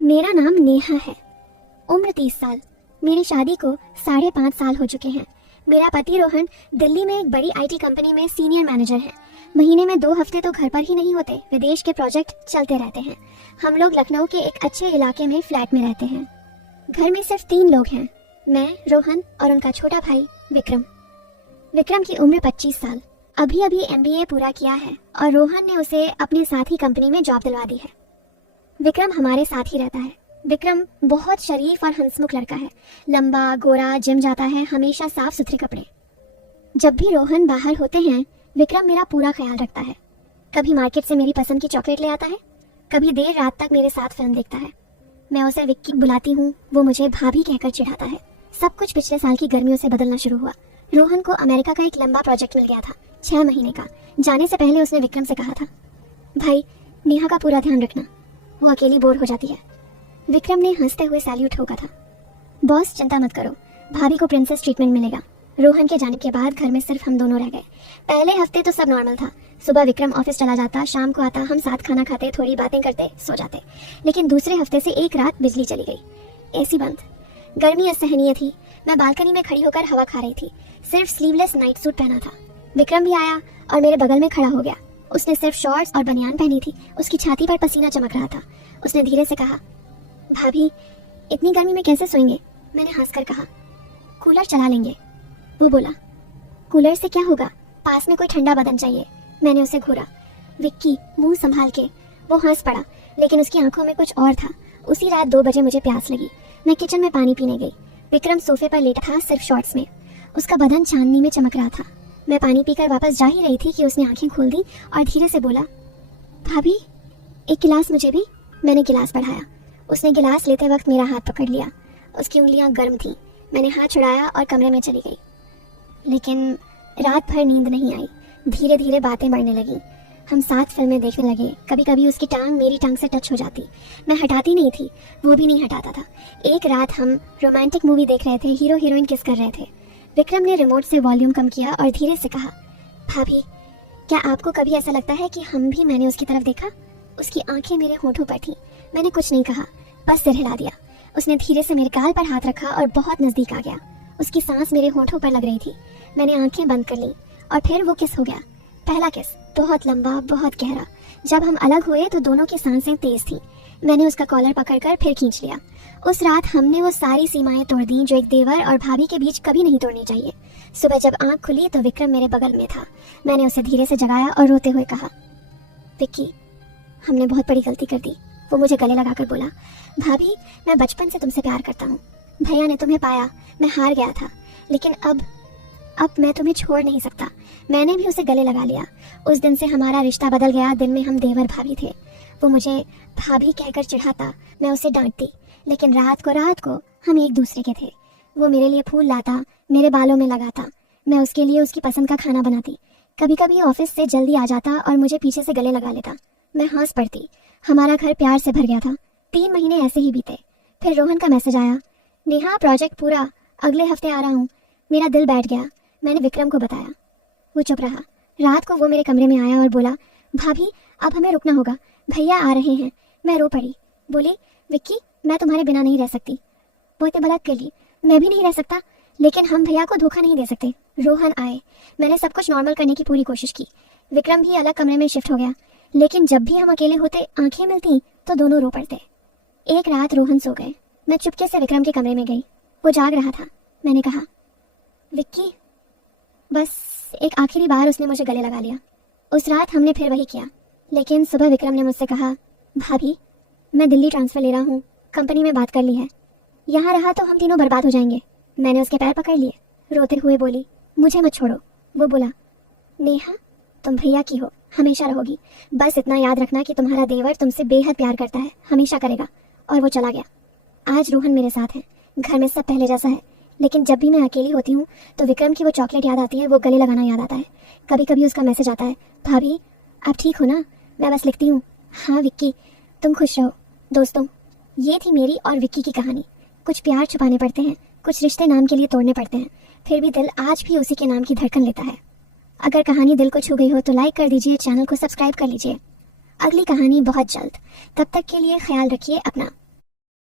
मेरा नाम नेहा है। उम्र 30 साल। मेरी शादी को 5.5 साल हो चुके हैं। मेरा पति रोहन दिल्ली में एक बड़ी आईटी कंपनी में सीनियर मैनेजर है। महीने में 2 हफ्ते तो घर पर ही नहीं होते, विदेश के प्रोजेक्ट चलते रहते हैं। हम लोग लखनऊ के एक अच्छे इलाके में फ्लैट में रहते हैं। घर में सिर्फ 3 लोग हैं, मैं, रोहन और उनका छोटा भाई विक्रम। विक्रम की उम्र 25 साल। अभी अभी MBA पूरा किया है और रोहन ने उसे अपने साथ ही कंपनी में जॉब दिलवा दी है। विक्रम हमारे साथ ही रहता है। विक्रम बहुत शरीफ और हंसमुख लड़का है। लंबा, गोरा, जिम जाता है, हमेशा साफ सुथरे कपड़े। जब भी रोहन बाहर होते हैं, विक्रम मेरा पूरा ख्याल रखता है। कभी मार्केट से मेरी पसंद की चॉकलेट ले आता है, कभी देर रात तक मेरे साथ फिल्म देखता है। मैं उसे विक्की बुलाती हूँ, वो मुझे भाभी कहकर चिढ़ाता है। सब कुछ पिछले साल की गर्मियों से बदलना शुरू हुआ। रोहन को अमेरिका का एक लंबा प्रोजेक्ट मिल गया था, 6 महीने का। जाने से पहले उसने विक्रम से कहा था, भाई नेहा का पूरा ध्यान रखना, वो अकेली बोर हो जाती है। विक्रम ने हंसते हुए सैल्यूट ठोका था। बॉस चिंता मत करो, भाभी को प्रिंसेस ट्रीटमेंट मिलेगा। रोहन के जाने के बाद घर में सिर्फ हम दोनों रह गए। पहले हफ्ते तो सब नॉर्मल था। सुबह विक्रम ऑफिस चला जाता, शाम को आता, हम साथ खाना खाते, थोड़ी बातें करते, सो जाते। लेकिन दूसरे हफ्ते से एक रात बिजली चली गई, एसी बंद। गर्मी असहनीय थी। मैं बालकनी में खड़ी होकर हवा खा रही थी। सिर्फ स्लीवलेस नाइट सूट पहना था। विक्रम भी आया और मेरे बगल में खड़ा हो गया। उसने सिर्फ शॉर्ट्स और बनियान पहनी थी। उसकी छाती पर पसीना चमक रहा था। उसने धीरे से कहा, भाभी इतनी गर्मी में कैसे सोएंगे? मैंने हंसकर कहा, कूलर चला लेंगे। वो बोला, कूलर से क्या होगा, पास में कोई ठंडा बदन चाहिए। मैंने उसे घूरा। विक्की, मुंह संभाल के। वो हंस पड़ा, लेकिन उसकी आंखों में कुछ और था। उसी रात 2 बजे मुझे प्यास लगी। मैं किचन में पानी पीने गई। विक्रम सोफे पर लेटा था, सिर्फ शॉर्ट्स में। उसका बदन चांदनी में चमक रहा था। मैं पानी पीकर वापस जा ही रही थी कि उसने आंखें खोल दी और धीरे से बोला, भाभी एक गिलास मुझे भी। मैंने गिलास बढ़ाया। उसने गिलास लेते वक्त मेरा हाथ पकड़ लिया। उसकी उंगलियां गर्म थीं। मैंने हाथ छुड़ाया और कमरे में चली गई। लेकिन रात भर नींद नहीं आई। धीरे धीरे बातें बढ़ने लगी। हम साथ फिल्में देखने लगे। कभी कभी उसकी टांग मेरी टांग से टच हो जाती। मैं हटाती नहीं थी, वो भी नहीं हटाता था। एक रात हम रोमांटिक मूवी देख रहे थे। हीरो हीरोइन किस कर रहे थे। विक्रम ने रिमोट से वॉल्यूम कम किया और धीरे से कहा, भाभी क्या आपको कभी ऐसा लगता है कि हम भी? मैंने उसकी तरफ देखा। उसकी आंखें मेरे होठों पर थीं। मैंने कुछ नहीं कहा, बस सिर हिला दिया। उसने धीरे से मेरे गाल पर हाथ रखा और बहुत नजदीक आ गया। उसकी सांस मेरे होठों पर लग रही थी। मैंने आंखें बंद कर ली और फिर वो किस हो गया। पहला किस, बहुत लंबा, बहुत गहरा। जब हम अलग हुए तो दोनों की सांसें तेज थीं। मैंने उसका कॉलर पकड़कर फिर खींच लिया। उस रात हमने वो सारी सीमाएं तोड़ दी जो एक देवर और भाभी के बीच कभी नहीं तोड़नी चाहिए। सुबह जब आंख खुली तो विक्रम मेरे बगल में था। मैंने उसे धीरे से जगाया और रोते हुए कहा, विक्की हमने बहुत बड़ी गलती कर दी। वो मुझे गले लगाकर बोला, भाभी मैं बचपन से तुमसे प्यार करता हूँ। भैया ने तुम्हें पाया, मैं हार गया था, लेकिन अब मैं तुम्हें छोड़ नहीं सकता। मैंने भी उसे गले लगा लिया। उस दिन से हमारा रिश्ता बदल गया। दिन में हम देवर भाभी थे। वो मुझे भाभी कहकर चिढ़ाता, मैं उसे डांटती, लेकिन रात को हम एक दूसरे के थे। वो मेरे लिए फूल लाता, मेरे बालों में लगाता। मैं उसके लिए उसकी पसंद का खाना बनाती। कभी कभी ऑफिस से जल्दी आ जाता और मुझे पीछे से गले लगा लेता। मैं हंस पड़ती। हमारा घर प्यार से भर गया था। 3 महीने ऐसे ही बीते। फिर रोहन का मैसेज आया, नेहा प्रोजेक्ट पूरा, अगले हफ्ते आ रहा हूँ। मेरा दिल बैठ गया। मैंने विक्रम को बताया। वो चुप रहा। रात को वो मेरे कमरे में आया और बोला, भाभी अब हमें रुकना होगा, भैया आ रहे हैं। मैं रो पड़ी। बोली, विक्की मैं तुम्हारे बिना नहीं रह सकती। वो इतने बलक कर ली, मैं भी नहीं रह सकता, लेकिन हम भैया को धोखा नहीं दे सकते। रोहन आए। मैंने सब कुछ नॉर्मल करने की पूरी कोशिश की। विक्रम भी अलग कमरे में शिफ्ट हो गया, लेकिन जब भी हम अकेले होते, आंखें मिलती तो दोनों रो पड़ते। एक रात रोहन सो गए। मैं चुपके से विक्रम के कमरे में गई। वो जाग रहा था। मैंने कहा, विक्की। बस एक आखिरी बार उसने मुझे गले लगा लिया। उस रात हमने फिर वही किया। लेकिन सुबह विक्रम ने मुझसे कहा, भाभी मैं दिल्ली ट्रांसफर ले रहा हूँ, कंपनी में बात कर ली है। यहाँ रहा तो हम तीनों बर्बाद हो जाएंगे। मैंने उसके पैर पकड़ लिए। रोते हुए बोली, मुझे मत छोड़ो। वो बोला, नेहा तुम भैया की हो, हमेशा रहोगी। बस इतना याद रखना कि तुम्हारा देवर तुमसे बेहद प्यार करता है, हमेशा करेगा। और वो चला गया। आज रोहन मेरे साथ है। घर में सब पहले जैसा है, लेकिन जब भी मैं अकेली होती हूँ तो विक्रम की वो चॉकलेट याद आती है, वो गले लगाना याद आता है। कभी कभी उसका मैसेज आता है, भाभी आप ठीक हो ना? मैं बस लिखती हूँ, हाँ विक्की तुम खुश रहो। दोस्तों, ये थी मेरी और विक्की की कहानी। कुछ प्यार छुपाने पड़ते हैं, कुछ रिश्ते नाम के लिए तोड़ने पड़ते हैं, फिर भी दिल आज भी उसी के नाम की धड़कन लेता है। अगर कहानी दिल को छू गई हो तो लाइक कर दीजिए, चैनल को सब्सक्राइब कर लीजिए। अगली कहानी बहुत जल्द। तब तक के लिए ख्याल रखिए अपना।